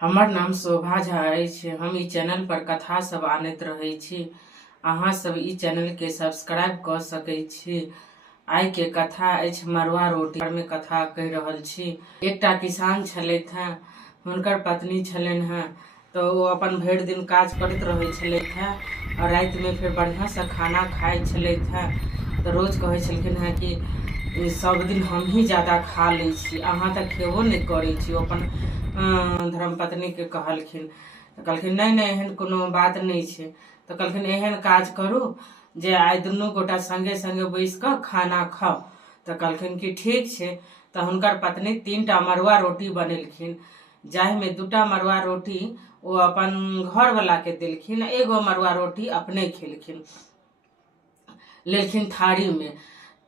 हमर नाम शोभा झा अछि। हम ई चैनल पर कथा सब आनैत रहै छी। अहाँ सब ई चैनल के सब्सक्राइब कऽ सकै छी। आइ के कथा अछि मड़ुआ रोटी पर में कथा कहि रहल छी। एकटा किसान छलथि हैं, हुनकर पत्नी छलनि हैं, तो वो अपन भरि दिन काज करैत रहै छलथि हैं और राति में फिर बढ़िया से खाना खाइ छलथि हैं। तो रोज कहै छलखिन हैं कि सब दिन हम ही ज्यादा खा लै छी, अहाँ तऽ खेबो नहि करै छी। अपन धर्मपत्नी के कहलखिन, तो कहलखिन नहीं नहीं एहन कोनो बात नहीं छै। तो कहलखिन एहन काज करू जे आइ दुनू गोटा संगे संगे बैस कऽ खाना खाओ। तो कहलखिन कि ठीक छै। तो हुनकर पत्नी 3टा मड़ुआ रोटी बनेलखिन, जाहिमे 2टा मड़ुआ रोटी वो अपन घर वाला के देलखिन, एगो मड़ुआ रोटी अपने खेलखिन, लेलखिन थारी में।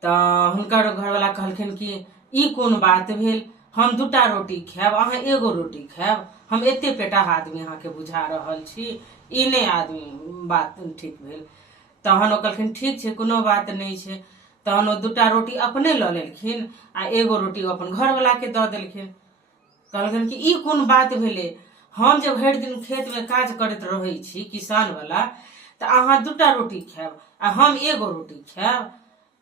तो हुनकर घरवाला कहलखिन कि ई कोन बात भेल, हम 2टा रोटी खायब, अहाँ एगो रोटी खायब, हम एते पेटा आदमी अहाँ के बुझा रहल छी, ई नहीं आदमी बात ठीक भेल। तहन ओ कहलखिन ठीक छै, कोनो बात नहीं छै। तहन ओ 2टा रोटी अपने लऽ लेलखिन आ एगो रोटी अपन घरवाला के दऽ देलखिन। कहलखिन कि ई कोन बात भेलै, हम जब भरि दिन खेत में काज करैत रहै छी किसान वाला, तो अहाँ 2टा रोटी खायब आ हम एगो रोटी खायब,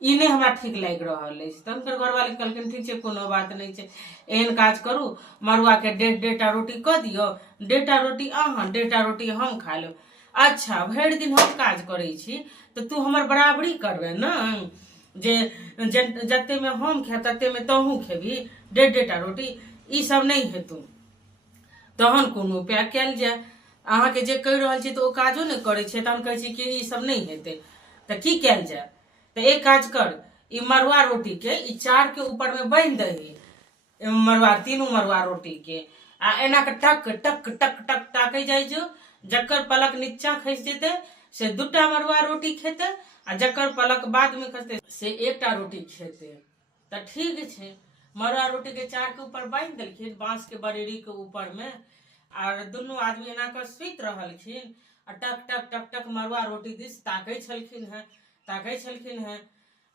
ई नहीं हमरा ठीक लागि रहल अछि। तो हुनकर घरवाले कहलखिन ठीक छै, कोनो बात नहीं छै, एहन काज करू, मड़ुआ के 1.5 रोटी कऽ दियौ, 1.5 रोटी अहाँ 1.5 रोटी हम खा लेब। अच्छा, भरि दिन हम काज करै छी तो तू हमर बराबरी करबे न, जे जते में हम खायब तते में तोहूँ खेबी 1.5 रोटी, ई सब नहीं हेतू। तहन कोनो उपाय कयल जाय, अहाँ के जे कहि रहल छी तो ओ काजो नहीं करै छै, तहन कहै छी कि ई सब नहीं हेतै, तो की कयल जाय। तो एक काज कर, ई मड़ुआ रोटी के ई चार के ऊपर में बांध दही, मड़ुआ 3 मड़ुआ रोटी के, आ एना के टक टक टक टक ताकै जाइ जो, जकर पलक नीचा खसि जेतै से 2टा मड़ुआ रोटी खेते, आ जकर पलक बाद में खसते से 1टा रोटी खेते। तो ठीक छै, मड़ुआ रोटी के 4 के ऊपर बांध देलखिन बांस के बरेरी के ऊपर में, और दुनू आदमी एना कर सुति रहलखिन आ टक टक टक टक मड़ुआ रोटी दिस ताकै छलखिन हैं।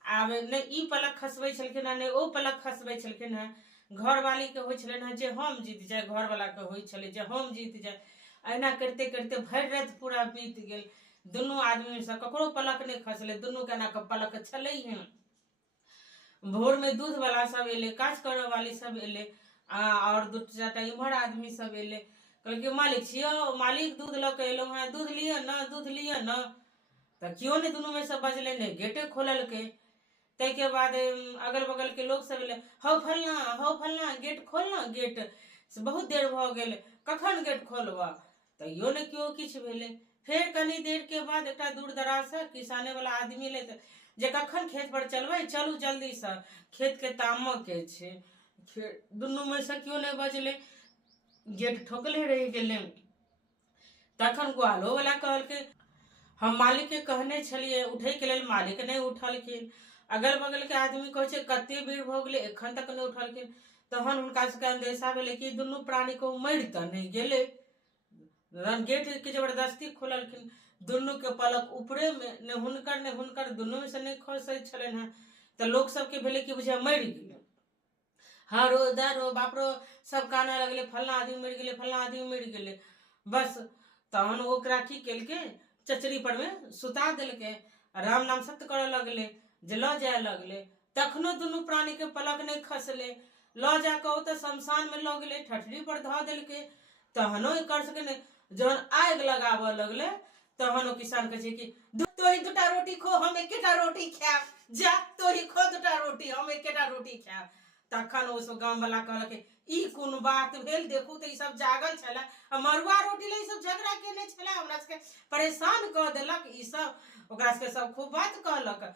आब ने ई पलक खसबै छलखिन हैं, ने ओ पलक खसबै छलखिन हैं। घरवाली के होइ छलनि हैं जे हम जीत जाए, घरवाला के होइ छलै जे हम जीत जाए। एना करते करते भरि राति पूरा बीत गेल, दुनू आदमी से ककरो पलक नहीं खसले, दुनू के एना के पलक छलै हैं। भोर में दूध वाला सब एले, काज करऽ वाली सब एले, और 2-4टा इम्हर आदमी सब एले। कहलकै मालिक छियो, मालिक दूध लऽ के एलहुँ हैं, दूध लिअ न, दूध लिअ न। तो क्यों नहीं दुनू में से बजले नहीं, गेटे खोलल के। तै के बाद अगल बगल के लोग सब एले, हौ फलना गेट खोलना, गेट से बहुत देर भ गेल, कखन गेट खोलबा। तैयो ने क्यों किछ भेले। फिर कनी देर के बाद एकटा दूर दराज से किसाने वाला आदमी ले, जे कखन खेत पर चलबै, चलू जल्दी से, खेत के तामऽ के छै। दुनू में से क्यों नहीं बजले, गेट ठोकले रह गेले। तखन ग्वालो वाला कहलकै, हम मालिक के कहने छलिए उठे के लेल, मालिक नहीं उठलखिन। अगल बगल के आदमी कहे छै कते बेर भ गेले एखन तक नहीं उठलखिन। तहन हुनका सबके अंदेशा भेलै कि दुनू प्राणी को मरि तऽ नहीं गेले। गेट के जबरदस्ती खोललखिन, दुनू के पलक ऊपरे में, ने हुनकर दुनू में से नहीं खसै छलनि हैं। तो लोग सबके भेलै कि बुझे मरि गेले, हाँ रो दारो बाप रो सब काना लगले, फलना आदमी मरि गेले, फलना आदमी मरि गेले। बस तहन ओकरा की केलके, चचरी पर में सुता देलके, राम नाम सत्य करऽ लगले, जे लऽ जाए लगले। तखनो दुनू प्राणी के पलक नहीं खसले, लऽ जाके ओतऽ शमशान में लऽ गेले, ठठरी पर धऽ देलके। तहनो कर सके नहीं, जहन आग लगाबऽ लगले, तहन ओ किसान कहे छै कि तोही 2टा रोटी खो, हम 1टा रोटी खायब, जा तोही खो 2टा रोटी, हम 1टा रोटी खायब। तखन ओ सब गांव वाला कहलक ई कोन बात भेल, देखू तो ई सब जागल छले, मड़ुआ रोटी ले ई सब झगड़ा केने छले, हमरा सबके परेशान कऽ देलक। ई सब ओकरा सबके सब खूब बात कहलक,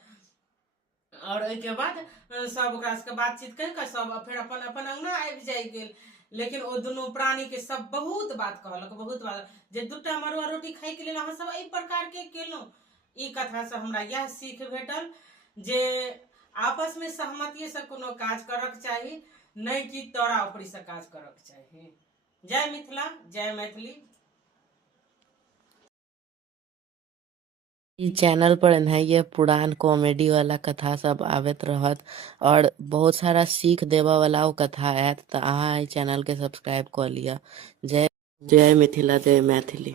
और ओइ के बाद सब ओकरा सबके बातचीत करके सब फिर अपन अपन अंगना आबि जाय गेल। लेकिन ओ दुनू प्राणी के सब बहुत बात कहलक, बहुत बात, जे 2टा मड़ुआ रोटी खाय के लेल अहाँ सब एहि प्रकार के केलहुं। ई कथा से हमरा यह सीख भेटल जे आपस में सहमति से कोनो काज करक चाही, नहीं कि तोड़ा ऊपरी से काज करक चाही। जय मिथिला, जय मैथिली। ई चैनल पर एनाहिए पुरान कॉमेडी वाला कथा सब आबैत रहत, और बहुत सारा सीख देबऽ वाला कथा आयत, तो अहाँ ई चैनल के सब्सक्राइब कऽ लिअ। जय जय मिथिला जय मैथिली।